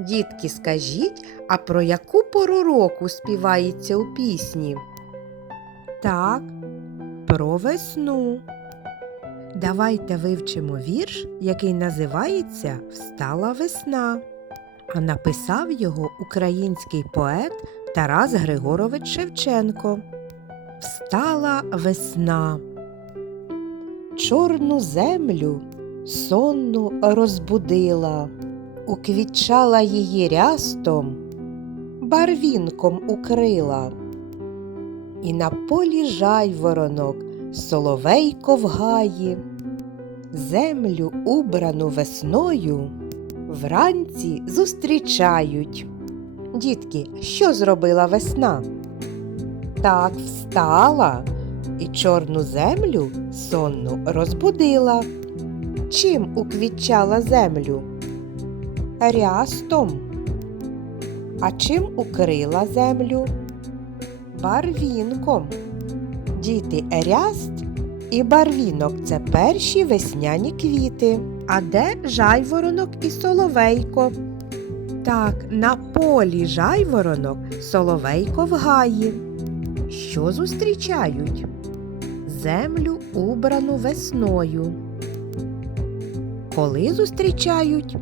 Дітки, скажіть, а про яку пору року співається у пісні? Так, про весну. Давайте вивчимо вірш, який називається Встала весна. А написав його український поет Тарас Григорович Шевченко. Встала весна. Чорну землю сонну розбудила, уквітчала її рястом, барвінком укрила. І на полі жайворонок соловейко в гаї, землю убрану весною вранці зустрічають. Дітки, що зробила весна? Так встала і чорну землю сонну розбудила. Чим уквітчала землю? Рястом. А чим укрила землю? Барвінком. Діти, ряст і барвінок це перші весняні квіти. А де жайворонок і соловейко? Так, на полі жайворонок, соловейко в гаї. Що зустрічають? Землю убрану весною. Коли зустрічають?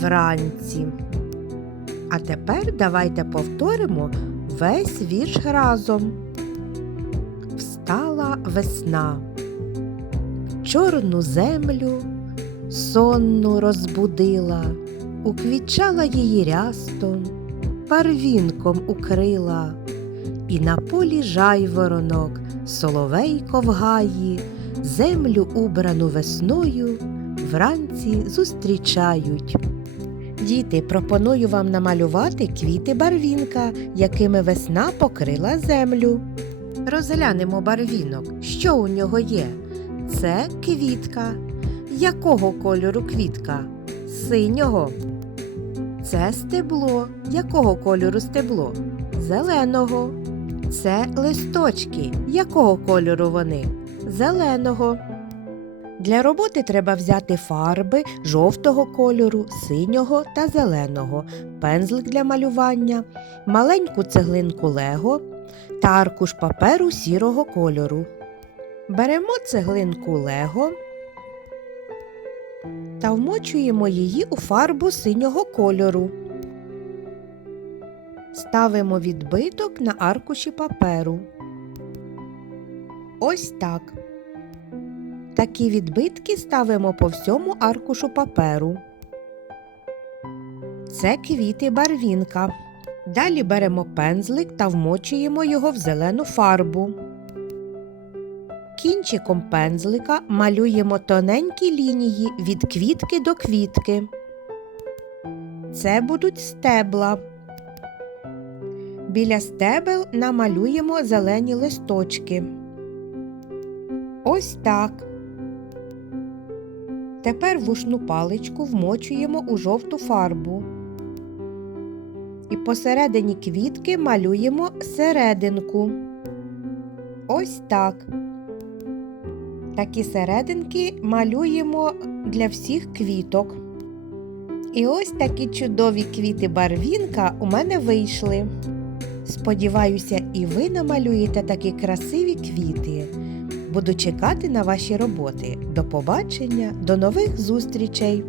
Вранці. А тепер давайте повторимо весь вірш разом. Встала весна, чорну землю сонну розбудила, уквічала її рястом, парвінком укрила, і на полі жайворонок, соловейко в гаї, землю убрану весною вранці зустрічають. Діти, пропоную вам намалювати квіти барвінка, якими весна покрила землю. Розглянемо барвінок. Що у нього є? Це квітка. Якого кольору квітка? Синього. Це стебло. Якого кольору стебло? Зеленого. Це листочки. Якого кольору вони? Зеленого. Для роботи треба взяти фарби жовтого кольору, синього та зеленого, пензлик для малювання, маленьку цеглинку лего та аркуш паперу сірого кольору. Беремо цеглинку лего та вмочуємо її у фарбу синього кольору. Ставимо відбиток на аркуші паперу. Ось так. Такі відбитки ставимо по всьому аркушу паперу. Це квіти барвінка. Далі беремо пензлик та вмочуємо його в зелену фарбу. Кінчиком пензлика малюємо тоненькі лінії від квітки до квітки. Це будуть стебла. Біля стебел намалюємо зелені листочки. Ось так. Тепер вушну паличку вмочуємо у жовту фарбу. І посередині квітки малюємо серединку. Ось так. Такі серединки малюємо для всіх квіток. І ось такі чудові квіти барвінка у мене вийшли. Сподіваюся, і ви намалюєте такі красиві квіти. Буду чекати на ваші роботи. До побачення, до нових зустрічей!